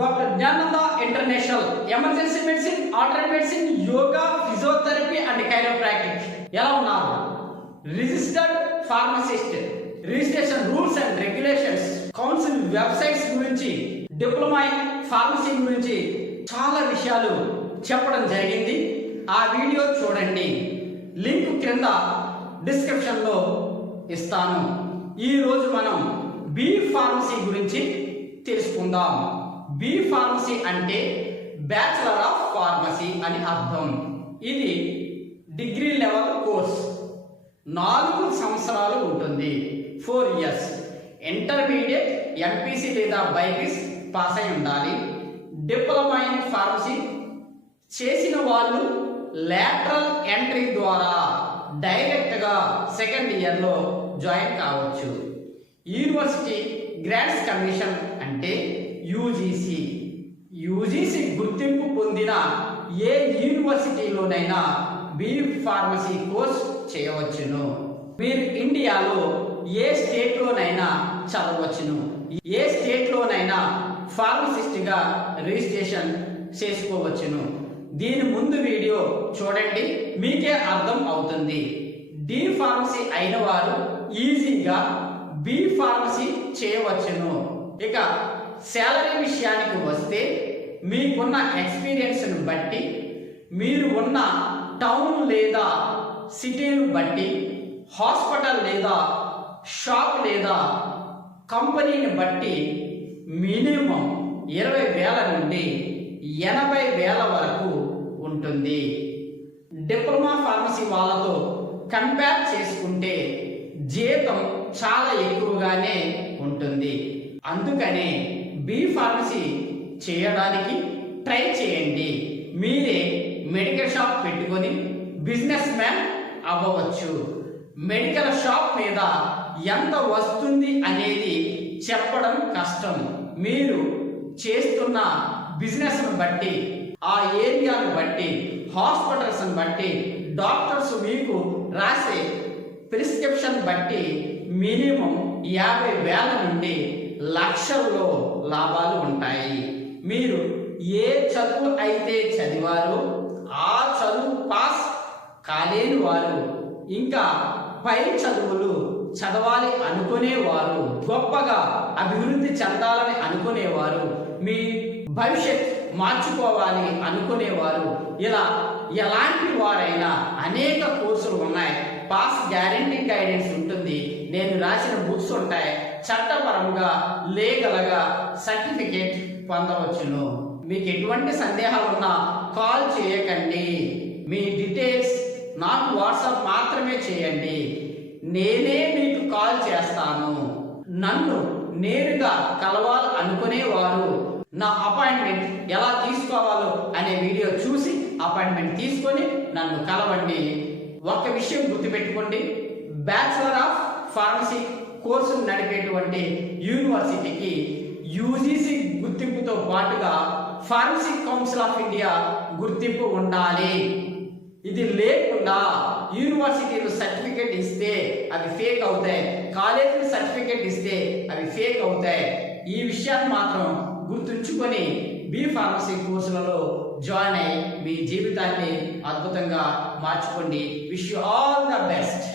Doctor Gnananda international emergency medicine, alternate medicine, yoga, physiotherapy and chiropractic. ఎలా ఉన్నారు? Registered pharmacist, registration rules and regulations, council websites గురించి, diploma in pharmacy గురించి చాలా విషయాలు చెప్పడం జరిగింది. ఆ వీడియో చూడండి, లింక్ క్రింద డిస్క్రిప్షన్ లో ఇస్తాను. ఈ రోజు మనం బి ఫార్మసీ గురించి తెలుసుకుందాం. బి ఫార్మసీ అంటే బ్యాచిలర్ ఆఫ్ ఫార్మసీ అని అర్థం. ఇది డిగ్రీ లెవెల్ కోర్స్, 4 సంవత్సరాలు ఉంటుంది, 4 years. ఇంటర్మీడియట్ ఎంపీసీ లేదా బైపీసీ పాస్ అయి ఉండాలి. డిప్లొమా ఇన్ ఫార్మసీ చేసిన వాళ్ళు లాటరల్ ఎంట్రీ ద్వారా డైరెక్ట్గా సెకండ్ ఇయర్లో జాయిన్ కావచ్చు. యూనివర్సిటీ గ్రాంట్స్ కమిషన్ అంటే యూజీసీ గుర్తింపు పొందిన ఏ యూనివర్సిటీలోనైనా బి ఫార్మసీ కోర్స్ చేయవచ్చును. మీరు ఇండియాలో ఏ స్టేట్లోనైనా చదవచ్చును. ఏ స్టేట్లోనైనా ఫార్మసిస్ట్గా రిజిస్ట్రేషన్ చేసుకోవచ్చును. దీని ముందు వీడియో చూడండి, మీకే అర్థం అవుతుంది. డి ఫార్మసీ అయిన వారు ఈజీగా బి ఫార్మసీ చేయవచ్చును. ఇక శాలరీ విషయానికి వస్తే, మీకున్న ఎక్స్పీరియన్స్ను బట్టి, మీరు ఉన్న టౌన్ లేదా సిటీని బట్టి, హాస్పిటల్ లేదా షాప్ లేదా కంపెనీని బట్టి మినిమం 20,000 నుండి 80,000 వరకు ఉంటుంది. డిప్లొమా ఫార్మసీ వాళ్ళతో కంపేర్ చేసుకుంటే జీతం చాలా ఎక్కువగానే ఉంటుంది. అందుకనే బి ఫార్మసీ చేయడానికి ట్రై చేయండి. మీరే మెడికల్ షాప్ పెట్టుకొని బిజినెస్ మ్యాన్ అవ్వవచ్చు. మెడికల్ షాప్ మీద ఎంత వస్తుంది అనేది చెప్పడం కష్టం. మీరు చేస్తున్న బిజినెస్ను బట్టి, ఆ ఏరియాను బట్టి, హాస్పిటల్స్ని బట్టి, డాక్టర్స్ మీకు రాసే ప్రిస్క్రిప్షన్ బట్టి మినిమం 50,000 నుండి లక్షల్లో లాభాలు ఉంటాయి. మీరు ఏ చదువు అయితే చదివారో ఆ చదువు పాస్ కాలేని వారు, ఇంకా పై చదువులు చదవాలి అనుకునేవారు, గొప్పగా అభివృద్ధి చెందాలని అనుకునేవారు, మీ భవిష్యత్ మార్చుకోవాలి అనుకునేవారు, ఇలా ఎలాంటి వారైనా అనేక కోర్సులు ఉన్నాయి. పాస్ గ్యారంటీ గైడెన్స్ ఉంటుంది, నేను రాసిన బుక్స్ ఉంటాయి, చట్టపరంగా లీగల్గా సర్టిఫికేట్ పొందవచ్చును. మీకు ఎటువంటి సందేహాలు ఉన్నా కాల్ చేయకండి. మీ డీటెయిల్స్ నాకు వాట్సాప్ మాత్రమే చేయండి, నేనే మీకు కాల్ చేస్తాను. నన్ను నేరుగా కలవాలి అనుకునేవారు నా అపాయింట్మెంట్ ఎలా తీసుకోవాలో అనే వీడియో చూసి అపాయింట్మెంట్ తీసుకొని నన్ను కలవండి. ఒక్క విషయం గుర్తుపెట్టుకోండి, బ్యాచిలర్ ఆఫ్ ఫార్మసీ కోర్సు నడిపేటువంటి యూనివర్సిటీకి యూజీసీ గుర్తింపుతో పాటుగా ఫార్మసీ కౌన్సిల్ ఆఫ్ ఇండియా గుర్తింపు ఉండాలి. ఇది లేకుండా యూనివర్సిటీలు సర్టిఫికేట్ ఇస్తే అవి ఫేక్ అవుతాయి, కాలేజీలు సర్టిఫికేట్ ఇస్తే అవి ఫేక్ అవుతాయి. ఈ విషయాన్ని మాత్రం గుర్తుంచుకొని బి ఫార్మసీ కోర్సులలో జాయిన్ అయ్యి మీ జీవితాన్ని అద్భుతంగా మార్చుకోండి. Wish you all the best.